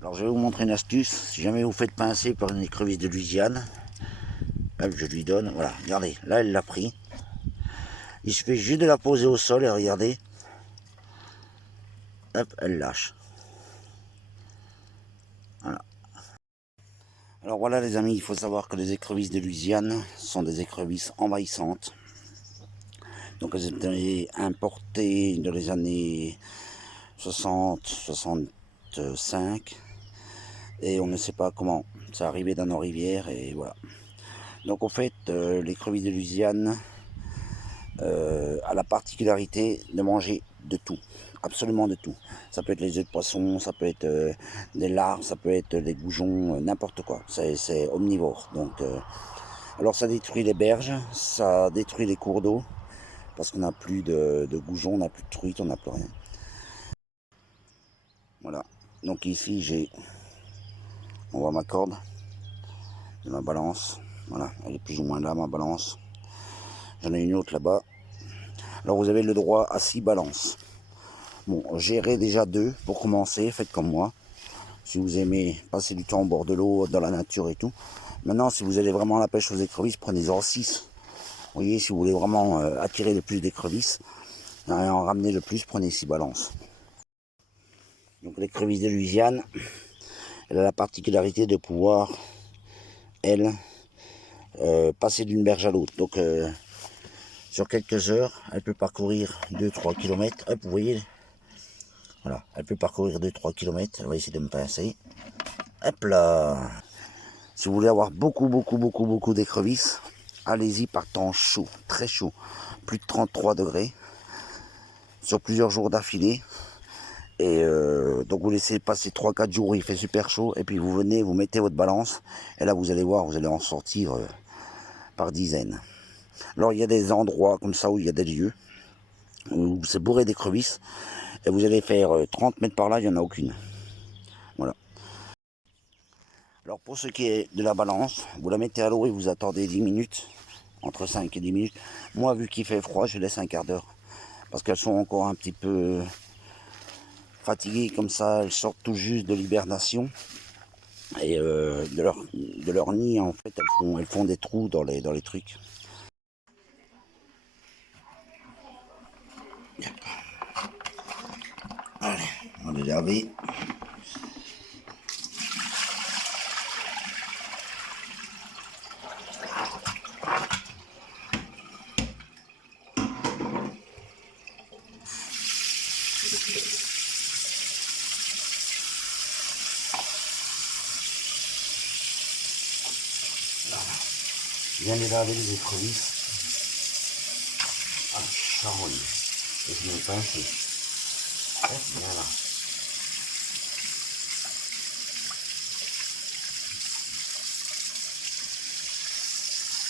Alors je vais vous montrer une astuce. Si jamais vous faites pincer par une écrevisse de Louisiane, hop, je lui donne, voilà, regardez, là elle l'a pris. Il suffit juste de la poser au sol et regardez, hop, elle lâche. Voilà. Alors voilà les amis, il faut savoir que les écrevisses de Louisiane sont des écrevisses envahissantes. Donc elles ont été importées dans les années 60, 65. Et on ne sait pas comment. Ça arrivait dans nos rivières et voilà. Donc en fait, l'écrevisse de Louisiane a la particularité de manger de tout, absolument de tout. Ça peut être les œufs de poisson, ça peut être des larves, ça peut être des goujons, n'importe quoi. C'est omnivore. Donc, alors ça détruit les berges, ça détruit les cours d'eau, parce qu'on n'a plus de goujons, on n'a plus de truites, on n'a plus rien. Voilà. Donc ici, on voit ma corde de ma balance. Voilà, elle est plus ou moins là, ma balance. J'en ai une autre là-bas. Alors vous avez le droit à 6 balances. Bon, gérez déjà 2 pour commencer, faites comme moi. Si vous aimez passer du temps au bord de l'eau, dans la nature et tout. Maintenant, si vous allez vraiment à la pêche aux écrevisses, prenez-en 6. Vous voyez, si vous voulez vraiment attirer le plus d'écrevisses, et en ramener le plus, prenez 6 balances. Donc l'écrevisse de Louisiane, elle a la particularité de pouvoir, elle, passer d'une berge à l'autre. Donc sur quelques heures, elle peut parcourir 2-3 km. Hop, vous voyez, voilà, elle peut parcourir 2-3 km. Elle va essayer de me pincer. Hop là. Si vous voulez avoir beaucoup d'écrevisses, allez-y par temps chaud, très chaud, plus de 33 degrés, sur plusieurs jours d'affilée. Et donc vous laissez passer 3-4 jours où il fait super chaud, et puis vous venez, vous mettez votre balance, et là vous allez voir, vous allez en sortir par dizaines. Alors il y a des endroits comme ça où il y a des lieux, où c'est bourré d'écrevisses, et vous allez faire 30 mètres par là, il n'y en a aucune. Voilà. Alors pour ce qui est de la balance, vous la mettez à l'eau et vous attendez 10 minutes, entre 5 et 10 minutes. Moi, vu qu'il fait froid, je laisse un quart d'heure, parce qu'elles sont encore un petit peu fatiguées comme ça, elles sortent tout juste de l'hibernation. Et de leur nid, en fait, elles font des trous dans les trucs. Allez, on va les laver. Bien les laver les écrevisses. Ah, charogne. Et je mets pas assez. Hop, voilà.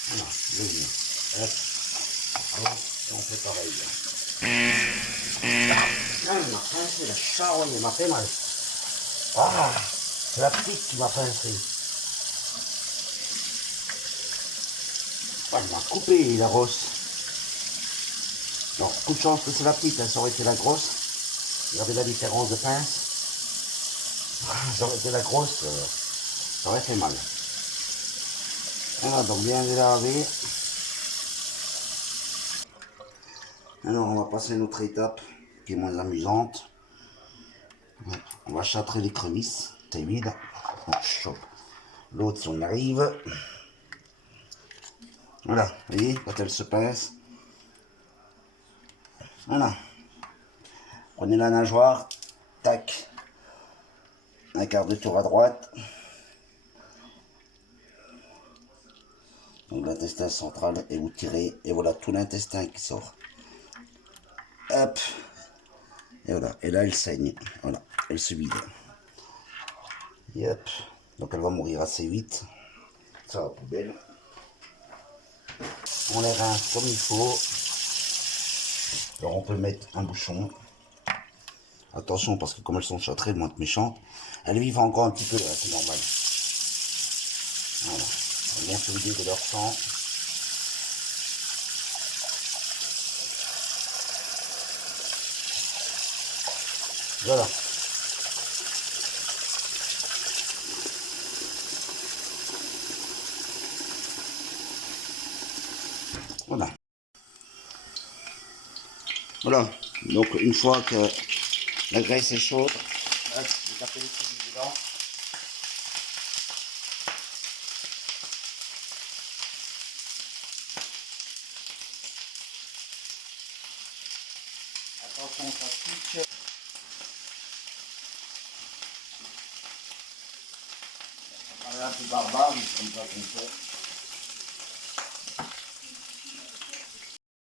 Voilà, je viens. Hop, hop, et on fait pareil. Ah, il m'a pincé, la charogne, il m'a fait mal. Ah, c'est la petite qui m'a pincé. Ah, il m'a coupé la grosse. Alors, coup de chance que c'est la petite, ça aurait été la grosse. Regardez la différence de pince. Ça aurait été la grosse, ça aurait fait mal. Voilà, donc bien les laver. Alors, on va passer à une autre étape qui est moins amusante. On va châtrer l'écrevisse, c'est vide. L'autre, si on y arrive. Voilà, vous voyez, quand elle se pince. Voilà. Prenez la nageoire, tac. Un quart de tour à droite. Donc l'intestin central, et vous tirez, et voilà tout l'intestin qui sort. Hop. Et voilà, et là elle saigne. Voilà, elle se vide. Et hop. Donc elle va mourir assez vite. Ça va poubelle. On les rince comme il faut. Alors on peut mettre un bouchon. Attention parce que comme elles sont châtrées, elles vont être méchantes. Elles vivent encore un petit peu là, c'est normal. Voilà. On va bien se vider de leur sang. Voilà. Voilà, donc une fois que la graisse est chaude, hop, vous tapez les produits dedans. Attention, ça switch. Ça paraît un peu barbare, mais c'est comme ça qu'on fait.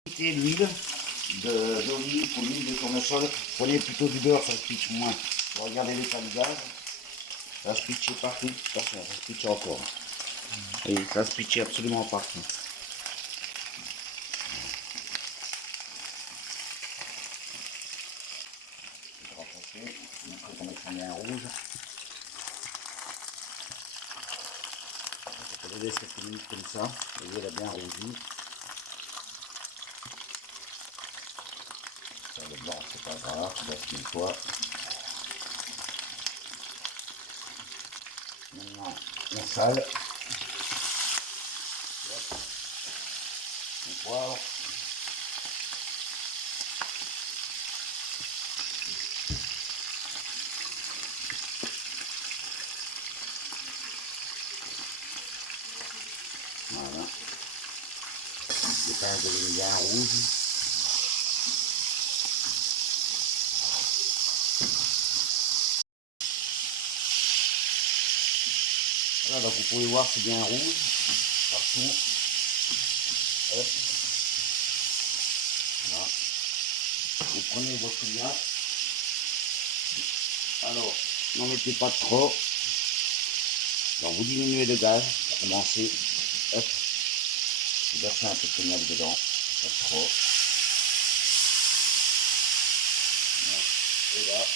Mettez l'huile d'olive ou l'huile de tournesol. Prenez plutôt du beurre, ça se pitche moins. Regardez l'état du gaz. Ça se pitche partout. Attention, ça se pitche encore. Et ça se pitche absolument partout. Rapprocher. On met ça bien rouge. On va laisser quelques minutes comme ça. Vous voyez, elle a bien rougi. Ça, le blanc, c'est pas grave, tu laisses une fois. Maintenant, on sale. On poivre. Voilà. Les pains deviennent bien rouges. Voilà, donc vous pouvez voir c'est bien rouge partout. Hop. Voilà. Vous prenez votre lien. Alors, n'en mettez pas trop. Donc vous diminuez le gaz pour commencer. Hop. Vous versez un peu de cognac dedans. Pas trop. Voilà. Et là.